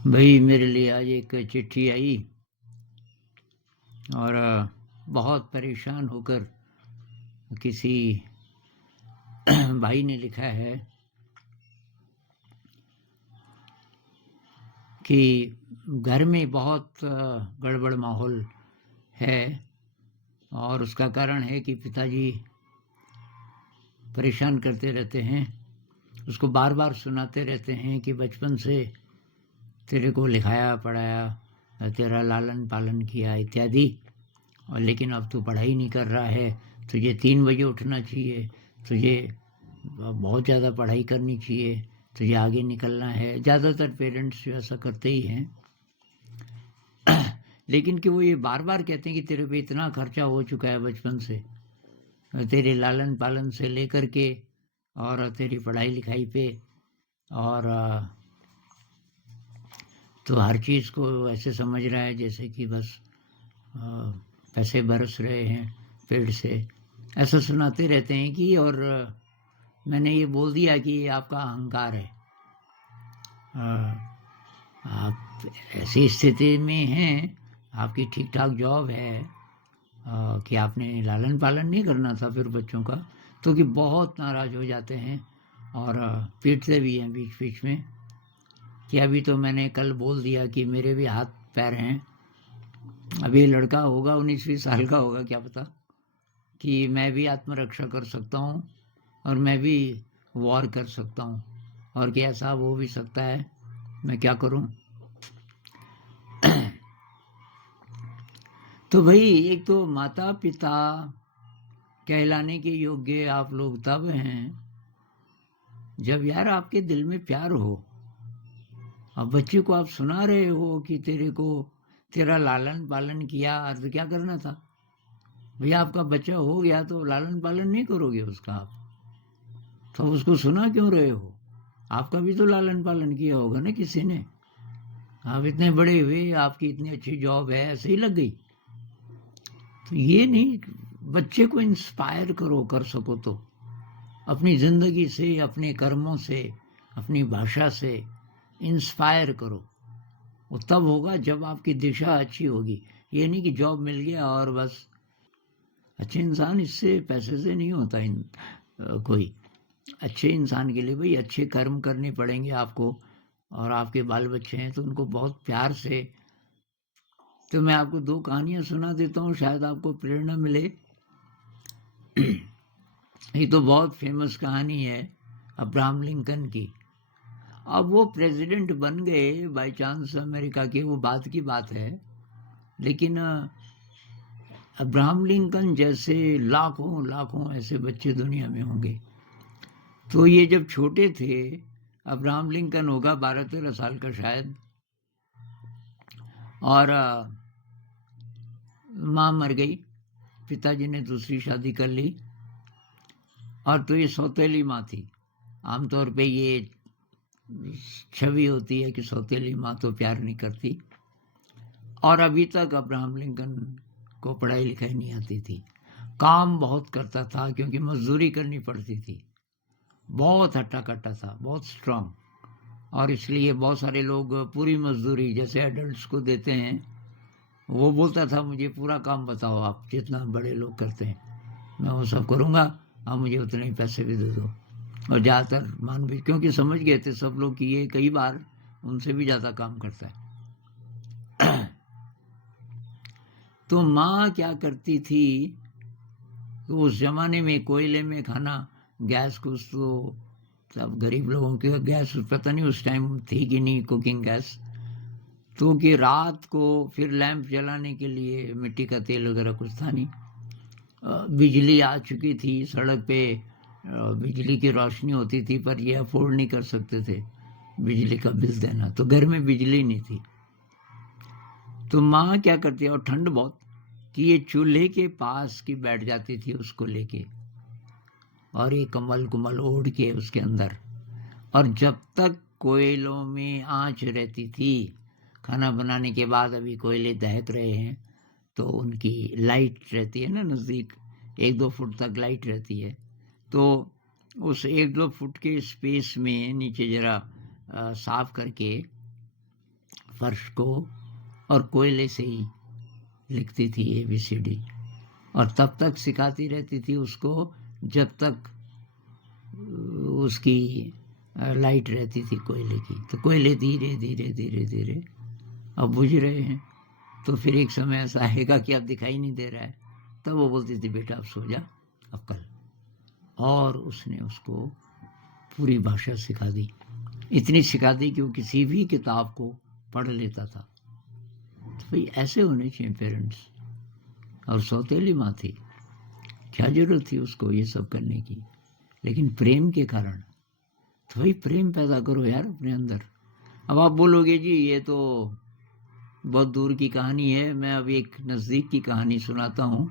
भाई मेरे लिए आज एक चिट्ठी आई और बहुत परेशान होकर किसी भाई ने लिखा है कि घर में बहुत गड़बड़ माहौल है और उसका कारण है कि पिताजी परेशान करते रहते हैं, उसको बार बार सुनाते रहते हैं कि बचपन से तेरे को लिखाया पढ़ाया, तेरा लालन पालन किया इत्यादि, और लेकिन अब तू पढ़ाई नहीं कर रहा है, तुझे 3 बजे उठना चाहिए, तुझे बहुत ज़्यादा पढ़ाई करनी चाहिए, तुझे आगे निकलना है। ज़्यादातर पेरेंट्स जो ऐसा करते ही हैं। लेकिन कि वो ये बार बार कहते हैं कि तेरे पे इतना खर्चा हो चुका है बचपन से, तेरे लालन पालन से लेकर के और तेरी पढ़ाई लिखाई पे, और तो हर चीज़ को ऐसे समझ रहा है जैसे कि बस पैसे बरस रहे हैं पेड़ से। ऐसा सुनाते रहते हैं कि, और मैंने ये बोल दिया कि ये आपका अहंकार है। आप ऐसी स्थिति में हैं, आपकी ठीक ठाक जॉब है, कि आपने लालन पालन नहीं करना था फिर बच्चों का, तो कि बहुत नाराज़ हो जाते हैं और पीटते भी हैं बीच बीच में कि अभी तो मैंने कल बोल दिया कि मेरे भी हाथ पैर हैं। अभी लड़का होगा 19-20 साल का होगा, क्या पता, कि मैं भी आत्मरक्षा कर सकता हूँ और मैं भी वॉर कर सकता हूँ, और कि ऐसा हो भी सकता है, मैं क्या करूँ। तो भाई, एक तो माता पिता कहलाने के योग्य आप लोग तब हैं जब यार आपके दिल में प्यार हो। अब बच्चे को आप सुना रहे हो कि तेरा लालन पालन किया, तो क्या करना था भैया? आपका बच्चा हो गया तो लालन पालन नहीं करोगे उसका आप? तो उसको सुना क्यों रहे हो? आपका भी तो लालन पालन किया होगा ना किसी ने। आप इतने बड़े हुए, आपकी इतनी अच्छी जॉब है, ऐसे ही लग गई? तो ये नहीं, बच्चे को इंस्पायर करो, कर सको तो अपनी ज़िंदगी से, अपने कर्मों से, अपनी भाषा से इंस्पायर करो। वो तब होगा जब आपकी दिशा अच्छी होगी। ये नहीं कि जॉब मिल गया और बस। अच्छे इंसान इससे, पैसे से नहीं होता। कोई अच्छे इंसान के लिए भाई अच्छे कर्म करने पड़ेंगे आपको, और आपके बाल बच्चे हैं तो उनको बहुत प्यार से। तो मैं आपको 2 कहानियां सुना देता हूँ, शायद आपको प्रेरणा मिले। ये तो बहुत फेमस कहानी है अब्राहम लिंकन की। अब वो प्रेसिडेंट बन गए बाय चांस अमेरिका के, वो बात की बात है, लेकिन अब्राहम लिंकन जैसे लाखों लाखों ऐसे बच्चे दुनिया में होंगे। तो ये जब छोटे थे, अब्राहम लिंकन होगा 12-13 साल का शायद, और माँ मर गई, पिताजी ने दूसरी शादी कर ली, और तो ये सौतेली माँ थी। आमतौर पे ये छवि होती है कि सौतेली माँ तो प्यार नहीं करती। और अभी तक अब्राहम लिंकन को पढ़ाई लिखाई नहीं आती थी। काम बहुत करता था क्योंकि मजदूरी करनी पड़ती थी। बहुत हट्टा कट्टा था, बहुत स्ट्रांग, और इसलिए बहुत सारे लोग पूरी मजदूरी जैसे एडल्ट्स को देते हैं, वो बोलता था मुझे पूरा काम बताओ आप, जितना बड़े लोग करते हैं मैं वो सब करूँगा, आप मुझे उतने ही पैसे भी दे दो। और ज़्यादातर मान भी, क्योंकि समझ गए थे सब लोग कि ये कई बार उनसे भी ज़्यादा काम करता है। तो माँ क्या करती थी, तो उस ज़माने में कोयले में खाना, गैस कुछ तो सब गरीब लोगों के गैस पता नहीं उस टाइम थी कि नहीं, कुकिंग गैस, तो कि रात को फिर लैंप जलाने के लिए मिट्टी का तेल वगैरह कुछ था नहीं। बिजली आ चुकी थी सड़क पे, बिजली की रोशनी होती थी, पर ये अफोर्ड नहीं कर सकते थे बिजली का बिल देना, तो घर में बिजली नहीं थी। तो माँ क्या करती है, और ठंड बहुत, कि ये चूल्हे के पास की बैठ जाती थी उसको लेके, और ये कम्बल कुम्बल ओढ़ के उसके अंदर, और जब तक कोयलों में आंच रहती थी, खाना बनाने के बाद अभी कोयले दहक रहे हैं, तो उनकी लाइट रहती है ना नज़दीक, 1-2 फुट तक लाइट रहती है, तो उस 1-2 फुट के स्पेस में नीचे जरा साफ करके फर्श को, और कोयले से ही लिखती थी ABCD, और तब तक सिखाती रहती थी उसको जब तक उसकी लाइट रहती थी कोयले की। तो कोयले धीरे धीरे धीरे धीरे अब बुझ रहे हैं, तो फिर एक समय ऐसा आएगा कि अब दिखाई नहीं दे रहा है, तब वो बोलती थी बेटा अब सो जा, अब कल। और उसने उसको पूरी भाषा सिखा दी, इतनी सिखा दी कि वो किसी भी किताब को पढ़ लेता था। तो भाई ऐसे होने चाहिए पेरेंट्स। और सौतेली माँ थी, क्या जरूरत थी उसको ये सब करने की, लेकिन प्रेम के कारण। तो भाई प्रेम पैदा करो यार अपने अंदर। अब आप बोलोगे जी ये तो बहुत दूर की कहानी है, मैं अब एक नज़दीक की कहानी सुनाता हूँ,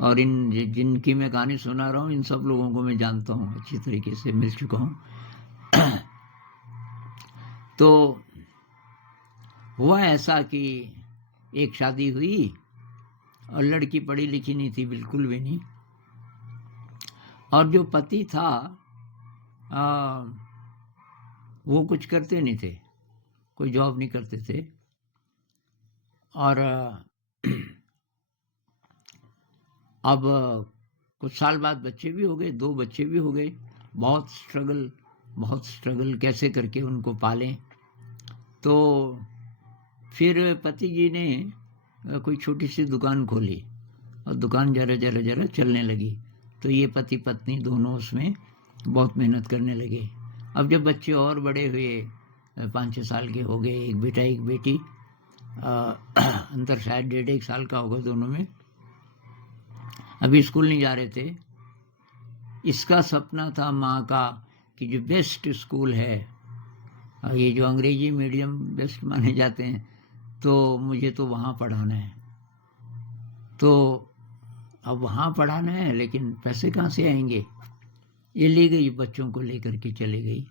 और इन जिनकी मैं कहानी सुना रहा हूँ इन सब लोगों को मैं जानता हूँ, अच्छी तरीके से मिल चुका हूँ। तो हुआ ऐसा कि एक शादी हुई, और लड़की पढ़ी लिखी नहीं थी, बिल्कुल भी नहीं, और जो पति था वो कुछ करते नहीं थे, कोई जॉब नहीं करते थे, और अब कुछ साल बाद बच्चे भी हो गए, 2 बच्चे भी हो गए। बहुत स्ट्रगल कैसे करके उनको पालें। तो फिर पति जी ने कोई छोटी सी दुकान खोली, और दुकान जरा चलने लगी। तो ये पति पत्नी दोनों उसमें बहुत मेहनत करने लगे। अब जब बच्चे और बड़े हुए, 5-6 साल के हो गए, एक बेटा एक बेटी, अंतर शायद 1.5 साल का होगा दोनों में, अभी स्कूल नहीं जा रहे थे। इसका सपना था माँ का कि जो बेस्ट स्कूल है, ये जो अंग्रेजी मीडियम बेस्ट माने जाते हैं, तो मुझे तो वहाँ पढ़ाना है। तो अब वहाँ पढ़ाना है, लेकिन पैसे कहाँ से आएंगे। ये ले गई, बच्चों को लेकर के चले गई।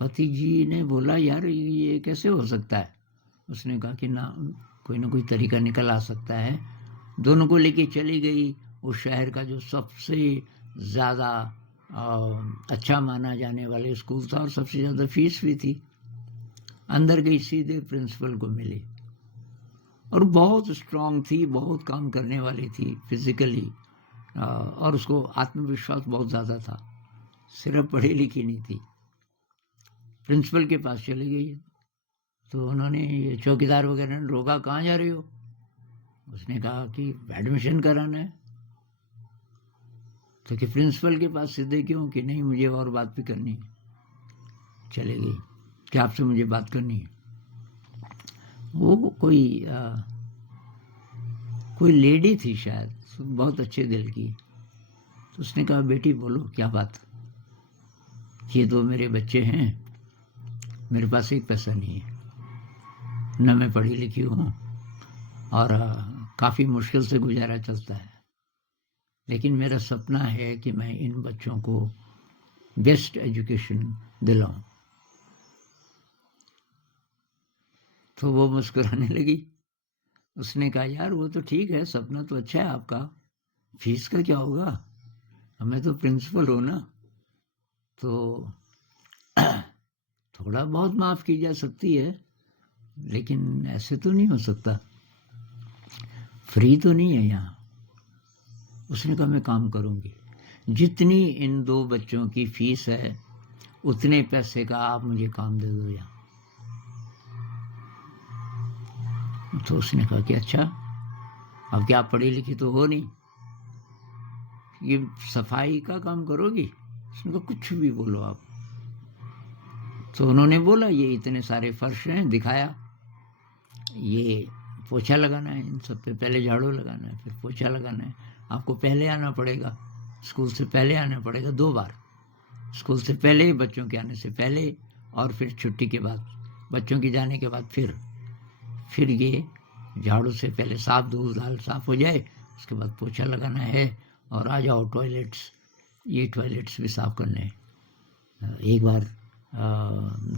पति जी ने बोला यार ये कैसे हो सकता है। उसने कहा कि ना कोई तरीका निकल आ सकता है। दोनों को लेके चली गई उस शहर का जो सबसे ज़्यादा अच्छा माना जाने वाले स्कूल था, और सबसे ज़्यादा फीस भी थी। अंदर गई, सीधे प्रिंसिपल को मिली, और बहुत स्ट्रांग थी, बहुत काम करने वाली थी फिजिकली, और उसको आत्मविश्वास बहुत ज़्यादा था, सिर्फ पढ़ी लिखी नहीं थी। प्रिंसिपल के पास चली गई, तो उन्होंने ये चौकीदार वगैरह ने रोका, कहाँ जा रही हो। उसने कहा कि एडमिशन कराना है। तो कि प्रिंसिपल के पास सीधे क्यों, कि नहीं मुझे और बात भी करनी है। चले गई, कि आपसे मुझे बात करनी है। वो कोई लेडी थी शायद, बहुत अच्छे दिल की। तो उसने कहा बेटी बोलो क्या बात। ये 2 मेरे बच्चे हैं, मेरे पास एक पैसा नहीं है, न मैं पढ़ी लिखी हूँ, और काफ़ी मुश्किल से गुजारा चलता है, लेकिन मेरा सपना है कि मैं इन बच्चों को बेस्ट एजुकेशन दिलाऊं। तो वो मुस्कुराने लगी। उसने कहा यार वो तो ठीक है, सपना तो अच्छा है आपका, फीस का क्या होगा, मैं तो प्रिंसिपल हूँ ना, तो थोड़ा बहुत माफ़ की जा सकती है, लेकिन ऐसे तो नहीं हो सकता, फ्री तो नहीं है यहाँ। उसने कहा मैं काम करूँगी, जितनी इन 2 बच्चों की फीस है उतने पैसे का आप मुझे काम दे दो यहाँ। तो उसने कहा कि अच्छा, अब क्या आप पढ़ी लिखी तो हो नहीं, ये सफाई का काम करोगी। उसने कहा कुछ भी बोलो आप। तो उन्होंने बोला ये इतने सारे फर्श हैं, दिखाया, ये पोछा लगाना है, इन सब पे पहले झाड़ू लगाना है, फिर पोछा लगाना है। आपको पहले आना पड़ेगा, स्कूल से पहले आना पड़ेगा 2 बार, स्कूल से पहले, बच्चों के आने से पहले, और फिर छुट्टी के बाद, बच्चों के जाने के बाद फिर ये झाड़ू से पहले साफ धूल धाल साफ हो जाए, उसके बाद पोछा लगाना है, और आ जाओ टॉयलेट्स, ये टॉयलेट्स भी साफ करने हैं एक बार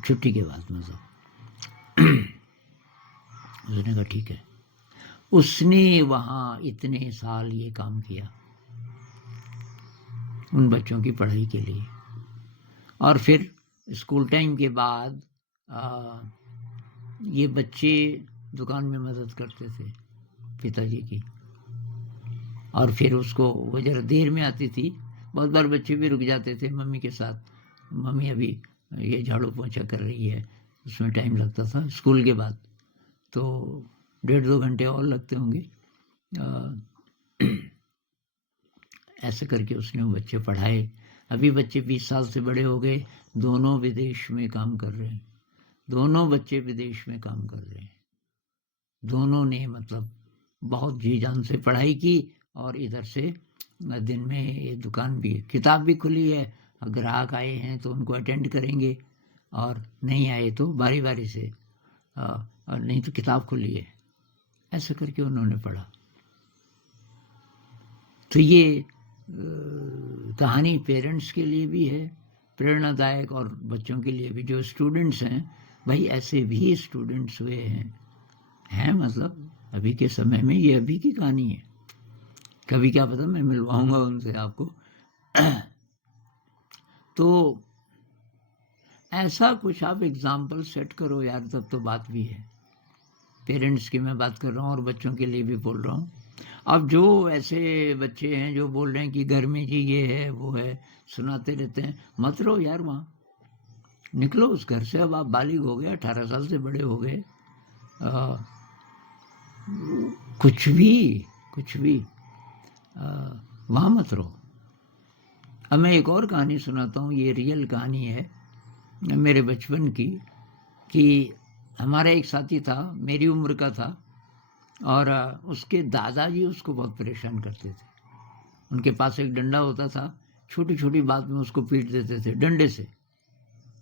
छुट्टी के बाद, मतलब। उसने कहा ठीक है। उसने वहाँ इतने साल ये काम किया उन बच्चों की पढ़ाई के लिए, और फिर स्कूल टाइम के बाद ये बच्चे दुकान में मदद करते थे पिताजी की, और फिर उसको वो जरा देर में आती थी, बहुत बार बच्चे भी रुक जाते थे मम्मी के साथ, मम्मी अभी ये झाड़ू पोंछा कर रही है, उसमें टाइम लगता था स्कूल के बाद, तो 1.5-2 घंटे और लगते होंगे। ऐसे करके उसने वो बच्चे पढ़ाए। अभी बच्चे 20 साल से बड़े हो गए, दोनों विदेश में काम कर रहे हैं, दोनों बच्चे विदेश में काम कर रहे हैं। दोनों ने मतलब बहुत जी जान से पढ़ाई की, और इधर से दिन में ये दुकान भी है, किताब भी खुली है, ग्राहक आए हैं तो उनको अटेंड करेंगे, और नहीं आए तो बारी बारी से, और नहीं तो किताब खुली है। ऐसे करके उन्होंने पढ़ा। तो ये कहानी पेरेंट्स के लिए भी है प्रेरणादायक, और बच्चों के लिए भी। जो स्टूडेंट्स हैं भाई, ऐसे भी स्टूडेंट्स हुए हैं मतलब अभी के समय में, ये अभी की कहानी है, कभी क्या पता मैं मिलवाऊंगा उनसे आपको। तो ऐसा कुछ आप एग्जाम्पल सेट करो यार, तब तो बात भी है। पेरेंट्स की मैं बात कर रहा हूँ और बच्चों के लिए भी बोल रहा हूँ। अब जो ऐसे बच्चे हैं जो बोल रहे हैं कि घर में जी ये है वो है, सुनाते रहते हैं, मत रहो यार वहाँ, निकलो उस घर से। अब आप बालिग हो गए, 18 साल से बड़े हो गए, कुछ भी वहाँ मत रहो। अब मैं एक और कहानी सुनाता हूँ, ये रियल कहानी है मेरे बचपन की, कि हमारा एक साथी था, मेरी उम्र का था, और उसके दादाजी उसको बहुत परेशान करते थे। उनके पास एक डंडा होता था, छोटी छोटी बात में उसको पीट देते थे डंडे से,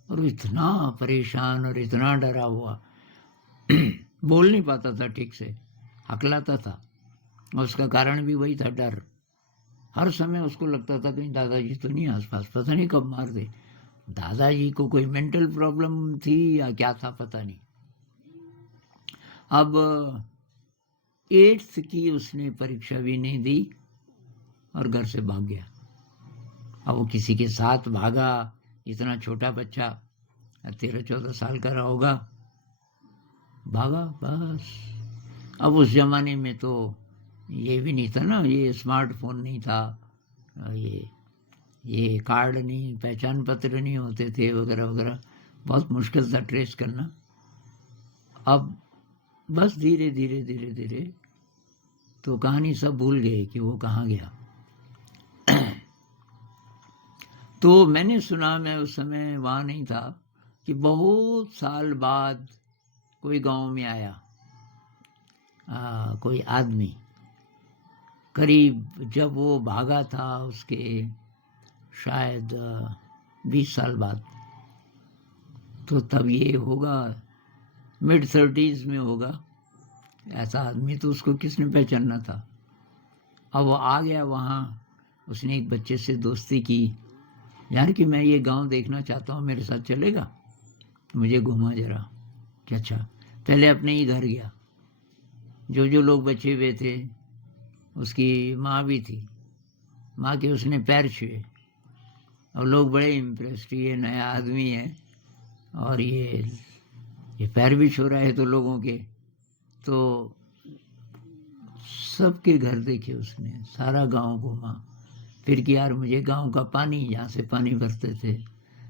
और इतना परेशान और इतना डरा हुआ बोल नहीं पाता था ठीक से, हकलाता था। और उसका कारण भी वही था, डर। हर समय उसको लगता था कहीं दादाजी तो नहीं आसपास, पता नहीं कब मार दे। दादाजी को कोई मेंटल प्रॉब्लम थी या क्या था पता नहीं। अब 8th की उसने परीक्षा भी नहीं दी और घर से भाग गया। अब वो किसी के साथ भागा, इतना छोटा बच्चा, 13-14 साल का रहा होगा, भागा बस। अब उस जमाने में तो ये भी नहीं था ना, ये स्मार्टफोन नहीं था, ये कार्ड नहीं, पहचान पत्र नहीं होते थे वगैरह वगैरह, बहुत मुश्किल था ट्रेस करना। अब बस धीरे धीरे धीरे धीरे तो कहानी सब भूल गए कि वो कहाँ गया। तो मैंने सुना, मैं उस समय वहाँ नहीं था, कि बहुत साल बाद कोई गांव में आया, कोई आदमी, करीब जब वो भागा था उसके शायद 20 साल बाद, तो तब ये होगा mid-30s में होगा। ऐसा आदमी तो उसको किसने पहचानना था। अब वो आ गया वहाँ, उसने एक बच्चे से दोस्ती की, यार कि मैं ये गांव देखना चाहता हूँ, मेरे साथ चलेगा, मुझे घुमा जरा। क्या अच्छा, पहले अपने ही घर गया, जो जो लोग बचे हुए थे, उसकी माँ भी थी, माँ के उसने पैर छुए, और लोग बड़े इम्प्रेस्ड, ये नया आदमी है और ये पैर भी छू रहा है तो लोगों के। तो सबके घर देखे उसने, सारा गांव घूमा, फिर कि यार मुझे गांव का पानी, यहाँ से पानी भरते थे,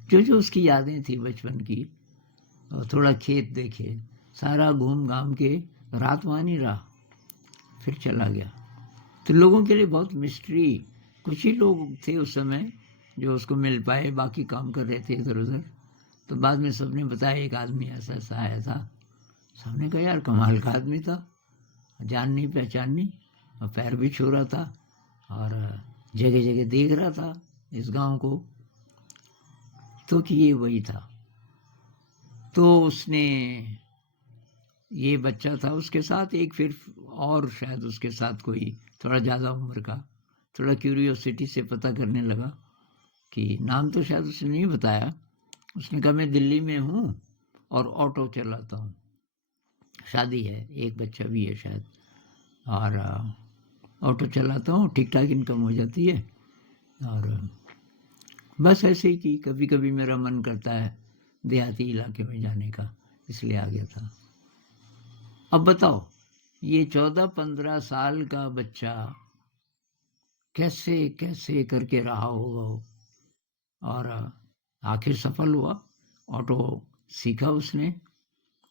जो जो उसकी यादें थी बचपन की, और थोड़ा खेत देखे, सारा घूम घाम के रात वहाँ नहीं रहा, फिर चला गया। तो लोगों के लिए बहुत मिस्ट्री, कुछ ही लोग थे उस समय जो उसको मिल पाए, बाकी काम कर रहे थे इधर उधर। तो बाद में सबने बताया एक आदमी ऐसा ऐसा आया था, सबने कहा यार कमाल का आदमी था, जान नहीं पहचान नहीं, और पैर भी छू रहा था, और जगह जगह देख रहा था इस गांव को, तो कि ये वही था। तो उसने, ये बच्चा था उसके साथ एक, फिर और शायद उसके साथ कोई थोड़ा ज़्यादा उम्र का, थोड़ा क्यूरियोसिटी से पता करने लगा, कि नाम तो शायद उसने नहीं बताया। उसने कहा मैं दिल्ली में हूँ और ऑटो चलाता हूँ, शादी है, एक बच्चा भी है शायद, और ऑटो चलाता हूँ, ठीक ठाक इनकम हो जाती है, और बस ऐसे ही कि कभी कभी मेरा मन करता है देहाती इलाके में जाने का, इसलिए आ गया था। अब बताओ, ये 14-15 साल का बच्चा कैसे कैसे करके रहा होगा वो, और आखिर सफल हुआ। ऑटो सीखा उसने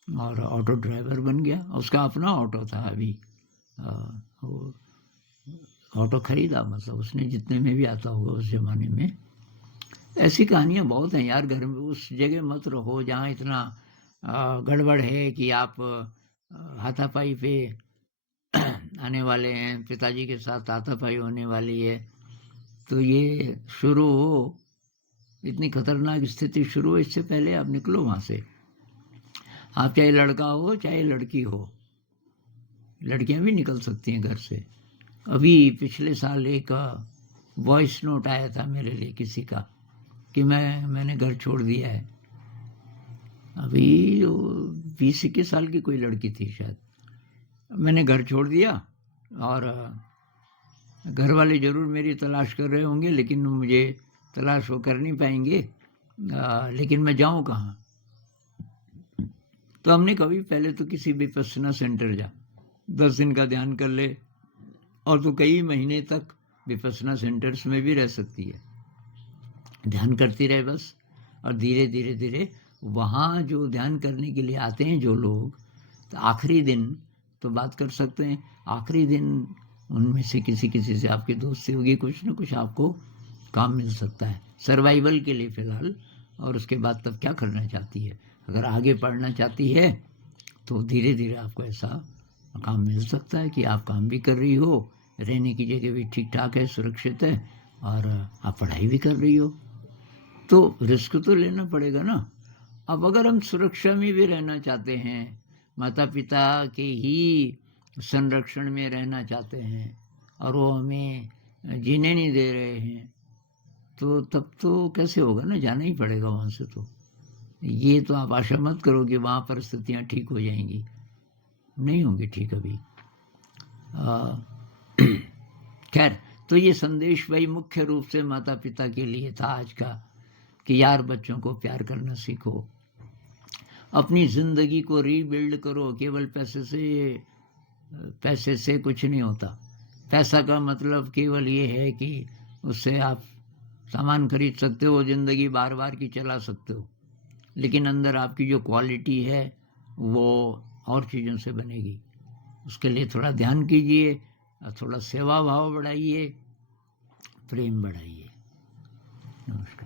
और ऑटो ड्राइवर बन गया। उसका अपना ऑटो था अभी, वो ऑटो खरीदा, मतलब उसने जितने में भी आता होगा उस ज़माने में। ऐसी कहानियाँ बहुत हैं यार। घर में उस जगह मत रहो जहाँ इतना गड़बड़ है कि आप हाथापाई पे आने वाले हैं, पिताजी के साथ हाथापाई होने वाली है, तो ये शुरू हो, इतनी खतरनाक स्थिति शुरू हो, इससे पहले आप निकलो वहाँ से। आप चाहे लड़का हो चाहे लड़की हो, लड़कियां भी निकल सकती हैं घर से। अभी पिछले साल एक वॉइस नोट आया था मेरे लिए किसी का कि मैंने घर छोड़ दिया है। अभी 20-21 साल की कोई लड़की थी शायद। मैंने घर छोड़ दिया और घर वाले ज़रूर मेरी तलाश कर रहे होंगे, लेकिन मुझे तलाश वो कर नहीं पाएंगे, लेकिन मैं जाऊं कहाँ। तो हमने कभी पहले तो किसी विपश्यना सेंटर जा, 10 दिन का ध्यान कर ले, और तो कई महीने तक विपश्यना सेंटर्स में भी रह सकती है, ध्यान करती रहे बस। और धीरे धीरे धीरे वहाँ जो ध्यान करने के लिए आते हैं जो लोग, तो आखिरी दिन तो बात कर सकते हैं, आखिरी दिन उनमें से किसी किसी से आपकी दोस्ती होगी, कुछ ना कुछ आपको काम मिल सकता है सर्वाइवल के लिए फ़िलहाल। और उसके बाद तब क्या करना चाहती है, अगर आगे पढ़ना चाहती है तो धीरे धीरे आपको ऐसा काम मिल सकता है कि आप काम भी कर रही हो, रहने की जगह भी ठीक ठाक है, सुरक्षित है, और आप पढ़ाई भी कर रही हो। तो रिस्क तो लेना पड़ेगा ना। अब अगर हम सुरक्षा में भी रहना चाहते हैं, माता पिता के ही संरक्षण में रहना चाहते हैं, और वो हमें जीने नहीं दे रहे हैं, तो तब तो कैसे होगा ना, जाना ही पड़ेगा वहाँ से। तो ये तो आप आशा मत करो कि वहाँ परिस्थितियाँ ठीक हो जाएंगी, नहीं होंगी ठीक अभी। खैर, तो ये संदेश भाई मुख्य रूप से माता पिता के लिए था आज का, कि यार बच्चों को प्यार करना सीखो, अपनी ज़िंदगी को रीबिल्ड करो। केवल पैसे से कुछ नहीं होता। पैसा का मतलब केवल ये है कि उससे आप सामान खरीद सकते हो, ज़िंदगी बार बार की चला सकते हो, लेकिन अंदर आपकी जो क्वालिटी है वो और चीज़ों से बनेगी। उसके लिए थोड़ा ध्यान कीजिए, थोड़ा सेवा भाव बढ़ाइए, प्रेम बढ़ाइए। नमस्कार।